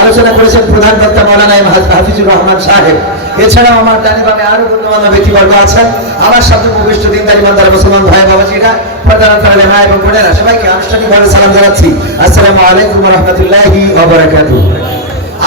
আলোচনা করেছেন প্রধান বক্তা মৌলানা হাফিজুর রহমান সাহেব। এছাড়াও আমার ডানে বামে আরও গণ্যমান্য ব্যক্তিবর্গ আছেন। আমার সাথে উপবিষ্ট দিনদারি মান্দার মুসলমান ভাই বাবাজিরা, প্রধান মা এবং বোনেরা, সবাইকে আনুষ্ঠানিকভাবে সালাম জানাচ্ছি। আসসালামু আলাইকুম রহমতুল্লাহি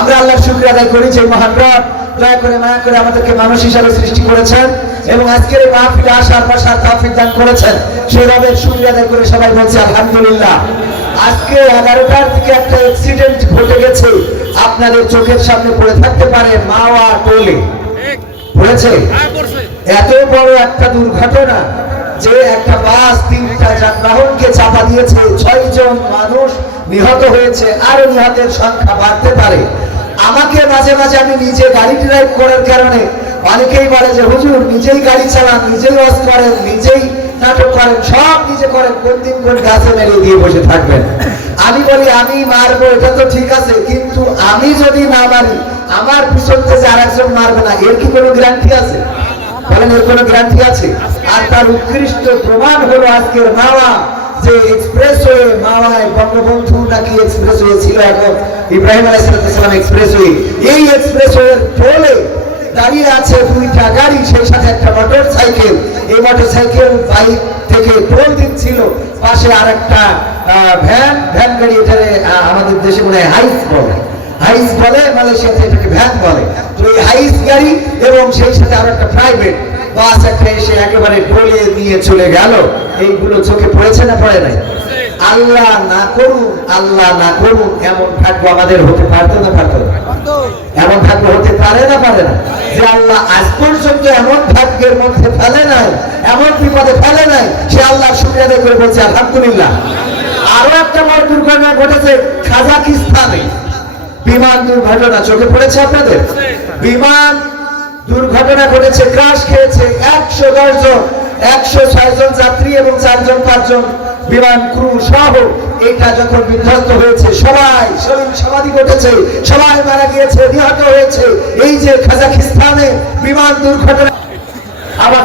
আমরা আল্লাহর শুক্র আদায় করি যে মহান দয়া করে মায়া করে আমাদেরকে মানুষ হিসাবে সৃষ্টি করেছেন এবং আজকের এই মাহফিলে আসার পাশার তাফিক দান করেছেন। সেই রবের শুক্র আদায় করে সবাই বলছে, আলহামদুলিল্লাহ। আজকে এগারোটার দিকে একটা অ্যাক্সিডেন্ট ঘটে গেছে। আপনাদের চোখের সামনে পড়ে থাকতে পারে মাওয়া টোলে। পড়েছে? এত বড় একটা দুর্ঘটনা যে একটা বাস তিনটা যানবাহনকে চাপা দিয়েছে। ছয় জন মানুষ নিহত হয়েছে আরও নিহতের সংখ্যা বাড়তে পারে। আমাকে মাঝে মাঝে আমি নিজে গাড়ি ড্রাইভ করার কারণে অনেকেই বলে যে হুজুর নিজেই গাড়ি চালান নিজেই ওয়াজ করেন নিজেই নাটক করেন, সব নিজে করেন, কোন দিন কোন গাছে মেরে দিয়ে বসে থাকবেন। আমি বলি, আমি মারবো, এটা তো ঠিক আছে, কিন্তু আমি যদি না মারি, আমার পিছন থেকে আর একজন মারবে না, এর কি কোনো গ্যারান্টি আছে? বলেন, এর কোনো গ্যারান্টি আছে? আর তার উৎকৃষ্ট প্রমাণ হলো আজকের মাওয়া, যে এক্সপ্রেসওয়ে মাওয়ায় বঙ্গবন্ধু নাকি এক্সপ্রেসওয়ে ছিল এখন। ইব্রাহিম আলাইসালাম এক্সপ্রেসওয়ে এই এক্সপ্রেসওয়ের টোলে দাঁড়িয়ে আছে দুইটা গাড়ি সেই সাথে একটা মোটর সাইকেল এই মোটর সাইকেল বাইক থেকে টোল দিচ্ছিল। পাশে আরেকটা আহ, ভ্যান ভ্যান গাড়ি আমাদের দেশে মনে হাইস বলে। হাইস বলে মালয়েশিয়াতে এটাকে ভ্যান বলে। তো এই হাইস গাড়ি এবং সেই সাথে আরও একটা প্রাইভেট বাস একটা এসে একেবারে টোলে নিয়ে চলে গেল। এইগুলো চোখে পড়েছে না পড়ে নাই? আল্লাহ না করুন আল্লাহ না করুন এমন ভাগ্য আমাদের হতে পারতো না পারতো এমন ভাগ্য হতে পারে না পারে না। যে আল্লাহ আজ পর্যন্ত এমন ভাগ্যের মধ্যে ফেলে নাই, এমন বিপদে ফেলে নাই, সে আল্লাহ শুক্রিয়া করে বলছে, আলহামদুলিল্লাহ। আরও একটা বড় দুর্ঘটনা ঘটেছে কাজাকিস্তানে। বিমান দুর্ঘটনা, চোখে পড়েছে আপনাদের? বিমান দুর্ঘটনা ঘটেছে, ক্রাশ খেয়েছে একশো দশ জন। একশো ছয় জন যাত্রী এবং চারজন, পাঁচজন বিমান ক্রু সহ এটা যখন বিধ্বস্ত হয়েছে। সবাই সমাধি ঘটেছে, সবাই মারা গিয়েছে, নিহত হয়েছে। এই যে কাজাকিস্তানে বিমান দুর্ঘটনা আবার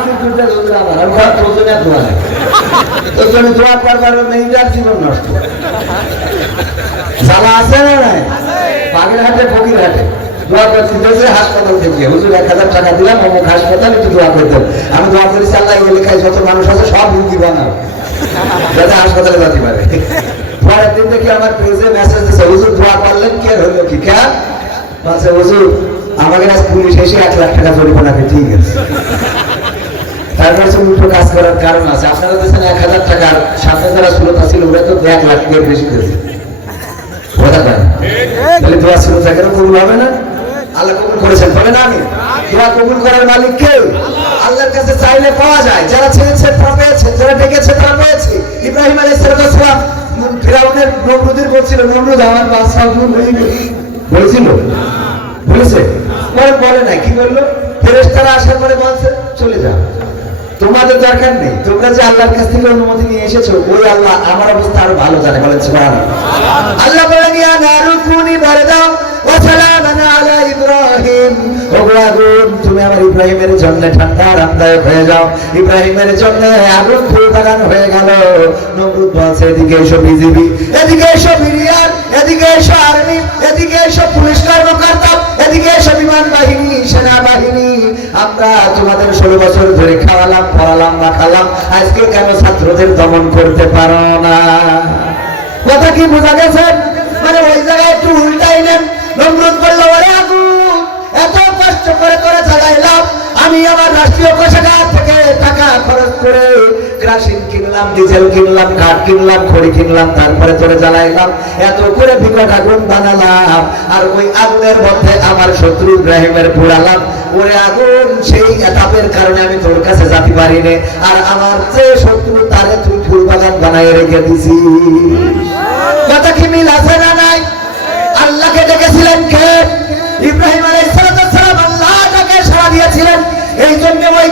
মেয়েটার জীবন নষ্ট। নাই? বাগেরহাটে, ফকিরহাটে। দোয়া করতে দিয়েছে হাসপাতাল থেকে হুজুর এক হাজার টাকা দিলাম অমুক হাসপাতাল একটু দোয়া করতে আমি দোয়া করেছি আল্লাহ এলাকায় যত মানুষ আছে সব রুগী বানাও যাতে হাসপাতালে যেতে পারে পরের দিন দেখি আমার পেজে মেসেজ দিচ্ছে হুজুর দোয়া করলেন কে হলো কি? কে বলছে হুজুর আমাকে আজ পুলিশ এসে এক লাখ টাকা জরিমানা ঠিক আছে তারপর উল্টো কাজ করার কারণ আছে। আপনারা দেখছেন এক হাজার টাকার সাথে যারা শ্রোতা ছিল ওরা তো এক লাখ বেশি দিয়েছে। যায় তাহলে দোয়া ছিল জায়গাটা কবুল হবে না? আল্লাহ কবুল করেছেন বলে না আমি দোয়া কবুল করার মালিক কেউ আল্লাহর কাছে চাইলে পাওয়া যায়। যারা চেয়েছে তারা পেয়েছে। যারা ডেকেছে, তারা পেয়েছে। ইব্রাহিম আলাইহিস সালাম ফিরাউনের নমরুদের বলছিল, নমরুদ আমার বাদশাহ বলেছিল। বলেছে। পরে বলে না কি বলল? ফেরেশতারা আসার পরে বলছে, চলে যাও। তোমাদের দরকার নেই। তোমরা যে আল্লাহর কাছ থেকে অনুমতি নিয়ে এসেছ, ওই আল্লাহ আমার অবস্থা আরও ভালো জানে। সুবহানাল্লাহ। আল্লাহ বলেন, ইয়া ওয়া সালামান আলা ইব্রাহিম ওগো আগুন, তুমি আমার ইব্রাহিমের জন্য ঠান্ডা আরামদায়ক হয়ে যাও। ইব্রাহিমের জন্য আগুন ফুল হয়ে গেল। নমরুদ বলছে, এদিকে এসো বিজিবি, এদিকে এসো বিরিয়ার এদিকে এসো আর্মি, এদিকে এসো পুলিশ কর্মকর্তা, এদিকে এসো বিমান বাহিনী, সেনাবাহিনী। আমরা তোমাদের ষোলো বছর ধরে খাওয়ালাম, পড়ালাম রাখালাম আজকে কেন ছাত্রদের দমন করতে পারো না? কথা কি বোঝা গেছে? মানে ওই জায়গায় একটু কিনলাম, ডিজেল কিনলাম, কাঠ কিনলাম খড়ি কিনলাম, তারপরে তোরে এত করে বিকট আগুন বানালাম, আর ওই আগুনের মধ্যে আমার শত্রু ইব্রাহিমের পোড়ালাম। ওরে আগুন, সেই এটাপের কারণে আমি তোর কাছে যেতে পারিনি, আর আমার যে শত্রু তারে তুই ফুল বাগান বানাই রেখে দিছি। কথা কি মিল আছে না নাই? আল্লাহকে ডেকেছিলেন কে? ইব্রাহিম আলাইহিস সালাম আল্লাহ তাকে সাড়া দিয়েছিলেন। এই জন্য ওই